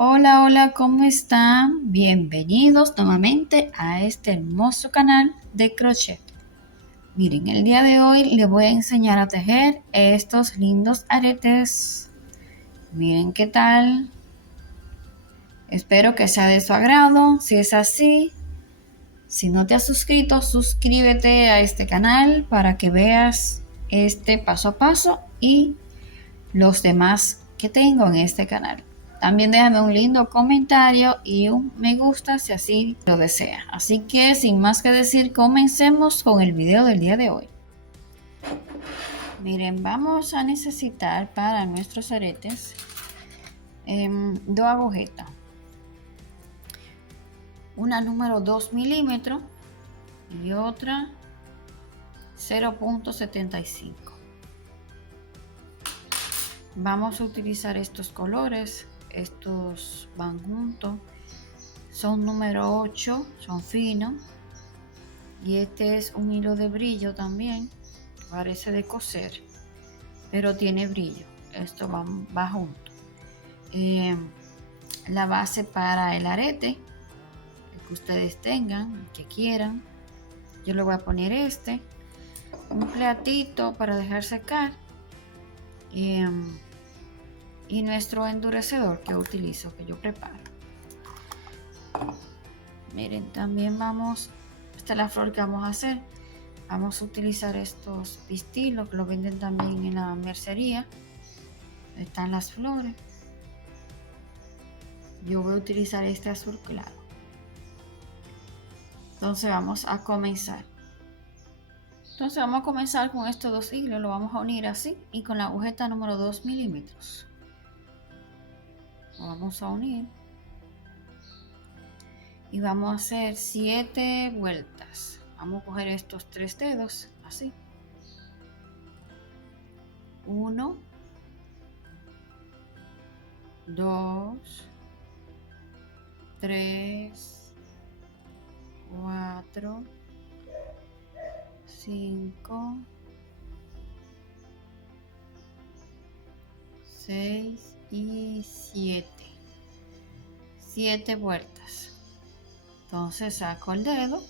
Hola, hola, ¿cómo están? Bienvenidos nuevamente a este hermoso canal de crochet. Miren, el día de hoy les voy a enseñar a tejer estos lindos aretes. Miren qué tal. Espero que sea de su agrado. Si es así, si no te has suscrito, suscríbete a este canal para que veas este paso a paso y los demás que tengo en este canal. También déjame un lindo comentario y un me gusta si así lo desea. Así que sin más que decir, comencemos con el video del día de hoy. Miren, vamos a necesitar para nuestros aretes dos agujetas. Una número 2 milímetros y otra 0.75. Vamos a utilizar estos colores, estos van juntos. Son número 8, son finos. Y este es un hilo de brillo también. Parece de coser, pero tiene brillo. Esto va junto. La base para el arete, el que ustedes tengan, el que quieran. Yo le voy a poner este. Un platito para dejar secar. Y nuestro endurecedor que utilizo, que yo preparo. Miren, también esta es la flor que vamos a hacer. Vamos a utilizar estos pistilos que lo venden también en la mercería. Están las flores. Yo voy a utilizar este azul claro. Entonces vamos a comenzar. Con estos dos hilos, lo vamos a unir así y con la agujeta número 2 milímetros. Lo vamos a unir. Y vamos a hacer 7 vueltas. Vamos a coger estos 3 dedos, así. 1, 2, 3, 4, 5, 6 y 7. 7 vueltas. Entonces saco el dedo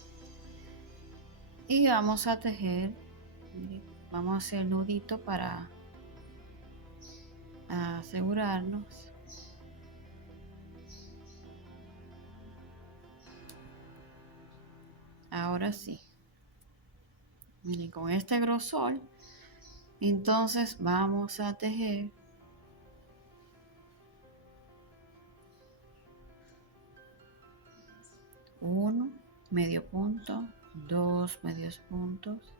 y vamos a tejer. Vamos a hacer el nudito para asegurarnos. Ahora sí. Miren, con este grosor, entonces vamos a tejer 1 medio punto, 2 medios puntos.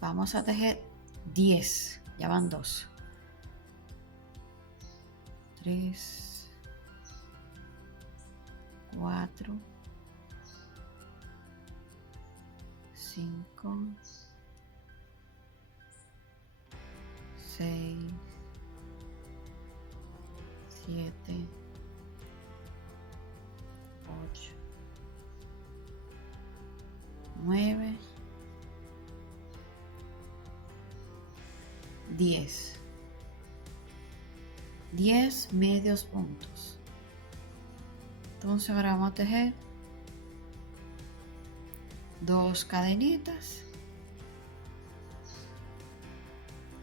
Vamos a tejer 10, ya van 2, 3, 4, 5, 6, 7, 8, 9, 10. 10 medios puntos. Entonces ahora vamos a tejer 2 cadenitas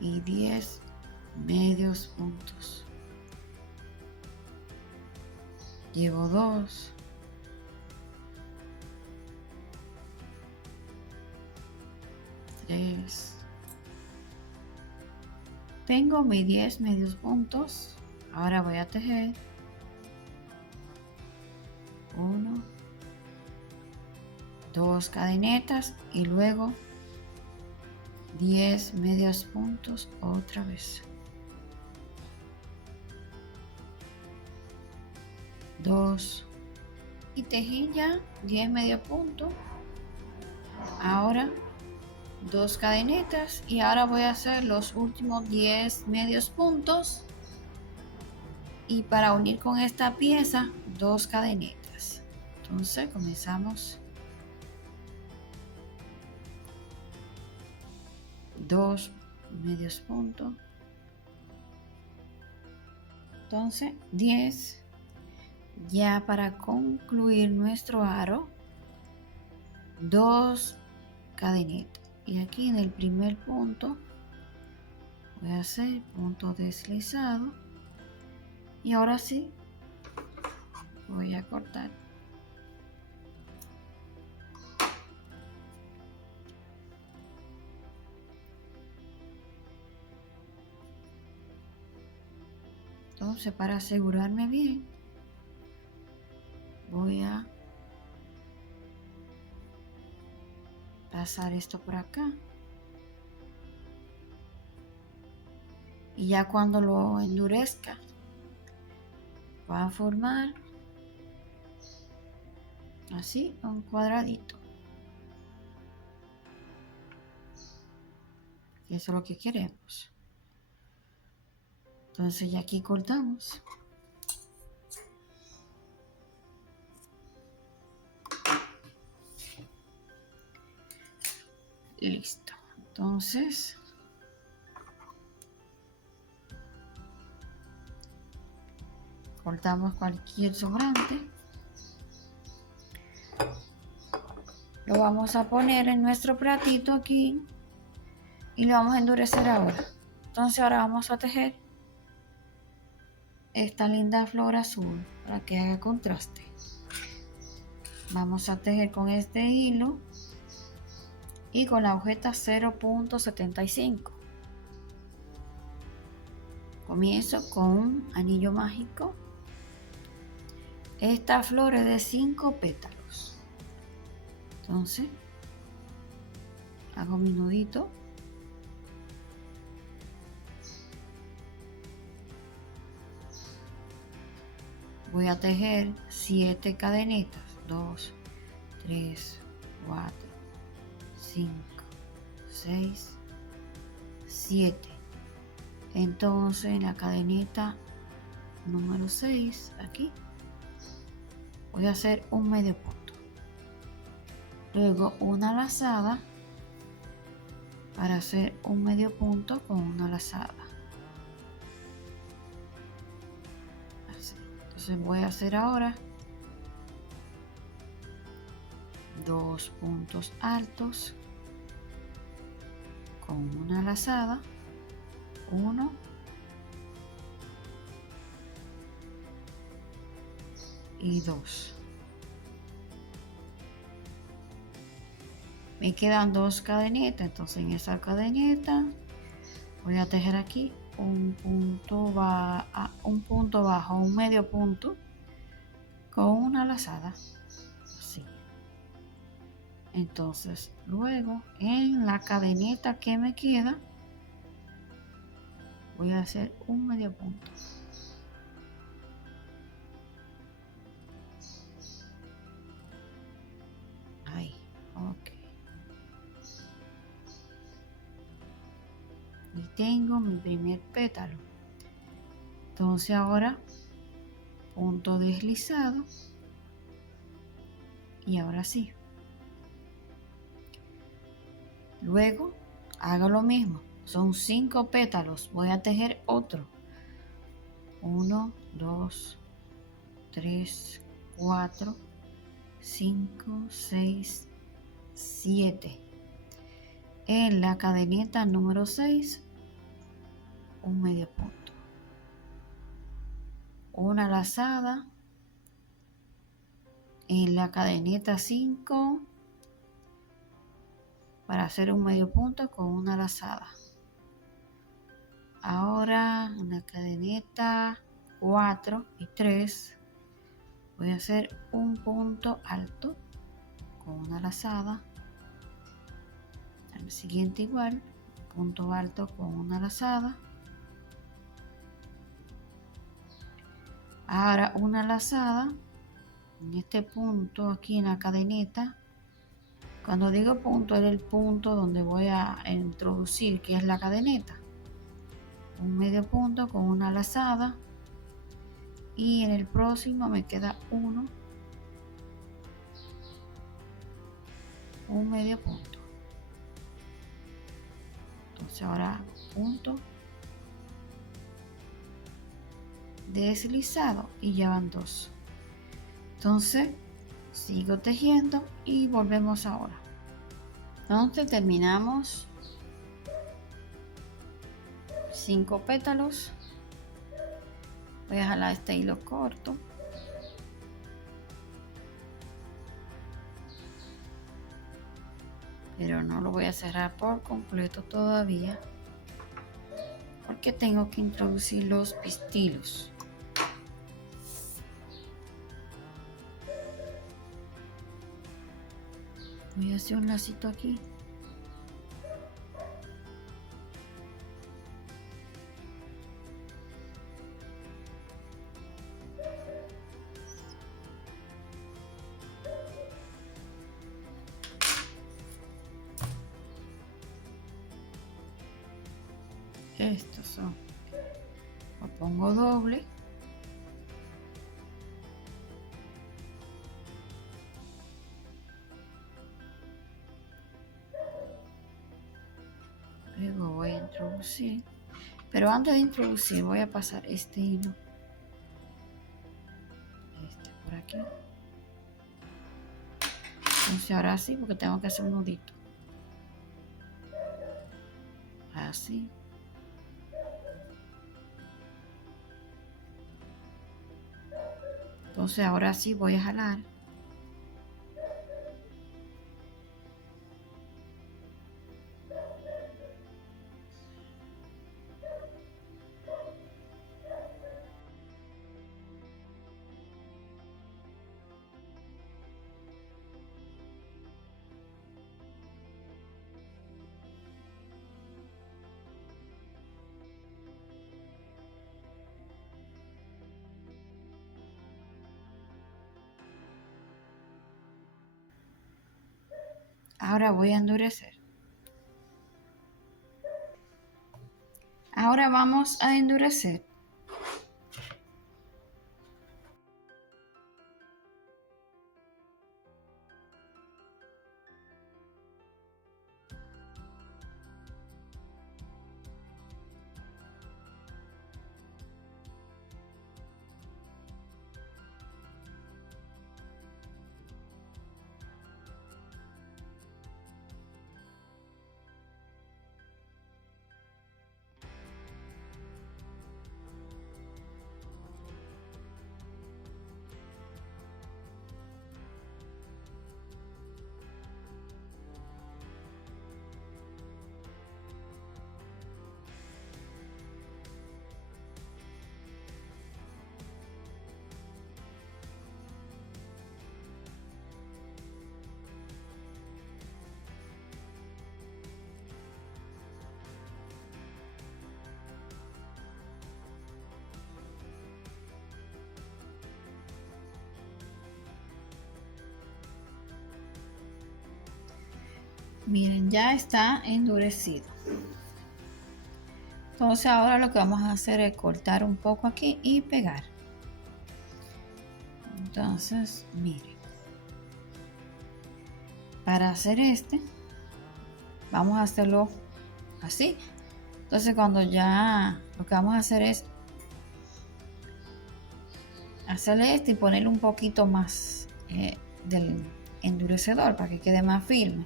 y 10 medios puntos. Llevo 2, 3. Tengo mis 10 medios puntos. Ahora voy a tejer 1, 2 cadenetas y luego 10 medios puntos otra vez. 2 y tejí ya 10 medios puntos. Ahora 2 cadenetas y ahora voy a hacer los últimos 10 medios puntos y para unir con esta pieza 2 cadenetas. Entonces comenzamos 2 medios puntos, Entonces 10. Ya para concluir nuestro aro, 2 cadenitas, y aquí en el primer punto voy a hacer punto deslizado, y ahora sí voy a cortar. Entonces, para asegurarme bien, voy a pasar esto por acá, y ya cuando lo endurezca va a formar así un cuadradito, y eso es lo que queremos. Entonces ya aquí cortamos. Listo. Entonces cortamos cualquier sobrante. Lo vamos a poner en nuestro platito aquí y lo vamos a endurecer ahora. Entonces ahora vamos a tejer esta linda flor azul para que haga contraste. Vamos a tejer con este hilo y con la agujeta 0.75. Comienzo con un anillo mágico. Esta flor es de 5 pétalos. Entonces hago mi nudito. Voy a tejer 7 cadenitas. 2, 3, 4, 5, 6, 7. Entonces en la cadenita número 6, aquí, voy a hacer un medio punto. Luego una lazada para hacer un medio punto con una lazada. Así. Entonces voy a hacer ahora 2 puntos altos con una lazada, 1 y 2. Me quedan 2 cadenitas, entonces en esa cadeneta voy a tejer aquí un punto bajo, un medio punto con una lazada, así. Entonces luego en la cadeneta que me queda voy a hacer un medio punto. Ahí, ok. Y tengo mi primer pétalo. Entonces ahora punto deslizado, y ahora sí. Luego hago lo mismo, son 5 pétalos, voy a tejer otro. 1, 2, 3, 4, 5, 6, 7. En la cadeneta número 6, un medio punto, una lazada. En la cadeneta 5, para hacer un medio punto con una lazada. Ahora en la cadeneta 4 y 3 voy a hacer un punto alto con una lazada. Al siguiente igual, punto alto con una lazada. Ahora una lazada en este punto aquí en la cadeneta. Cuando digo punto, es el punto donde voy a introducir, que es la cadeneta. Un medio punto con una lazada, y en el próximo me queda uno, un medio punto. Entonces ahora punto, deslizado y ya van 2. Entonces sigo tejiendo y volvemos ahora. Entonces terminamos 5 pétalos. Voy a jalar este hilo corto. Pero no lo voy a cerrar por completo todavía, porque tengo que introducir los pistilos. Voy a hacer un lacito aquí. Estos son. Lo pongo doble. Luego voy a introducir. Pero antes de introducir voy a pasar este hilo. Este por aquí. Entonces ahora sí, porque tengo que hacer un nudito. Así. Entonces ahora sí voy a jalar. Ahora voy a endurecer. Ahora vamos a endurecer. Miren, ya está endurecido. Entonces ahora lo que vamos a hacer es cortar un poco aquí y pegar. Entonces, miren. Para hacer este, vamos a hacerlo así. Entonces cuando ya lo que vamos a hacer es hacerle este y ponerle un poquito más del endurecedor para que quede más firme.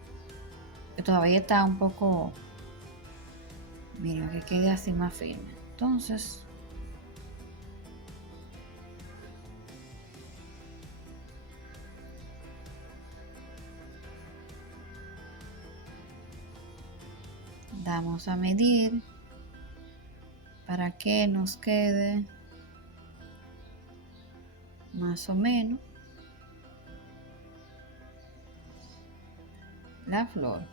Que todavía está un poco, miren, que quede así más firme. Entonces vamos a medir para que nos quede más o menos la flor.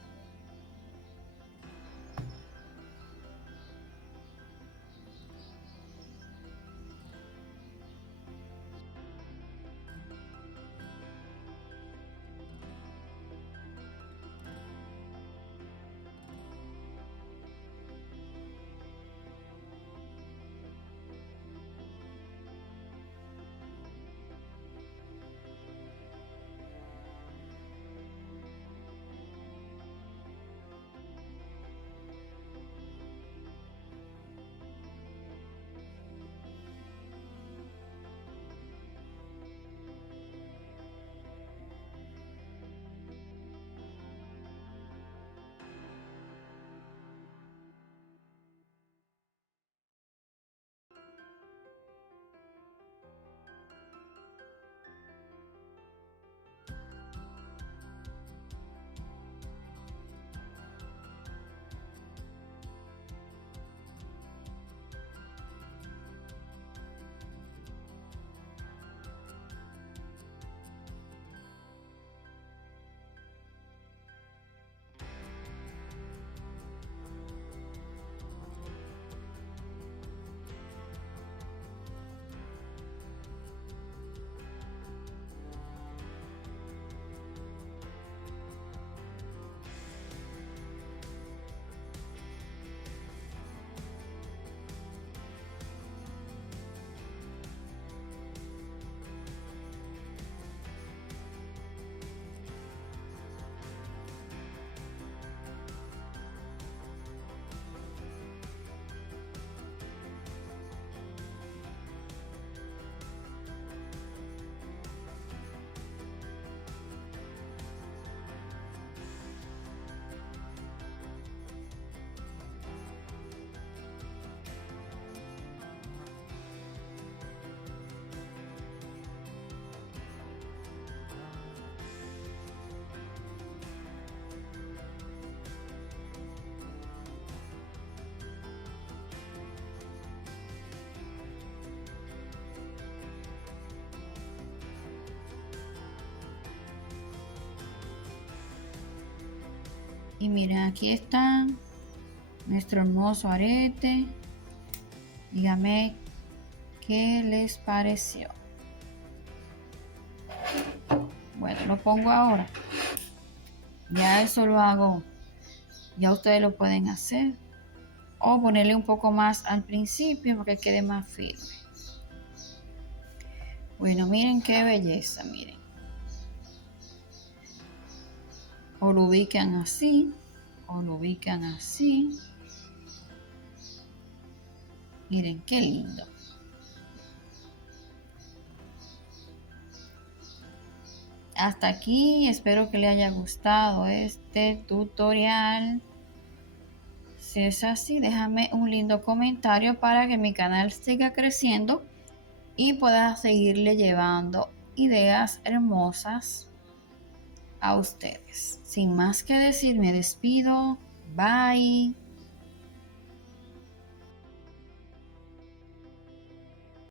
Y miren, aquí está nuestro hermoso arete. Dígame qué les pareció. Bueno, lo pongo ahora. Ya eso lo hago. Ya ustedes lo pueden hacer. O ponerle un poco más al principio para que quede más firme. Bueno, miren qué belleza, miren. O lo ubican así, o lo ubican así. Miren qué lindo. Hasta aquí, espero que le haya gustado este tutorial. Si es así, déjame un lindo comentario para que mi canal siga creciendo y pueda seguirle llevando ideas hermosas a ustedes. Sin más que decir, me despido. Bye.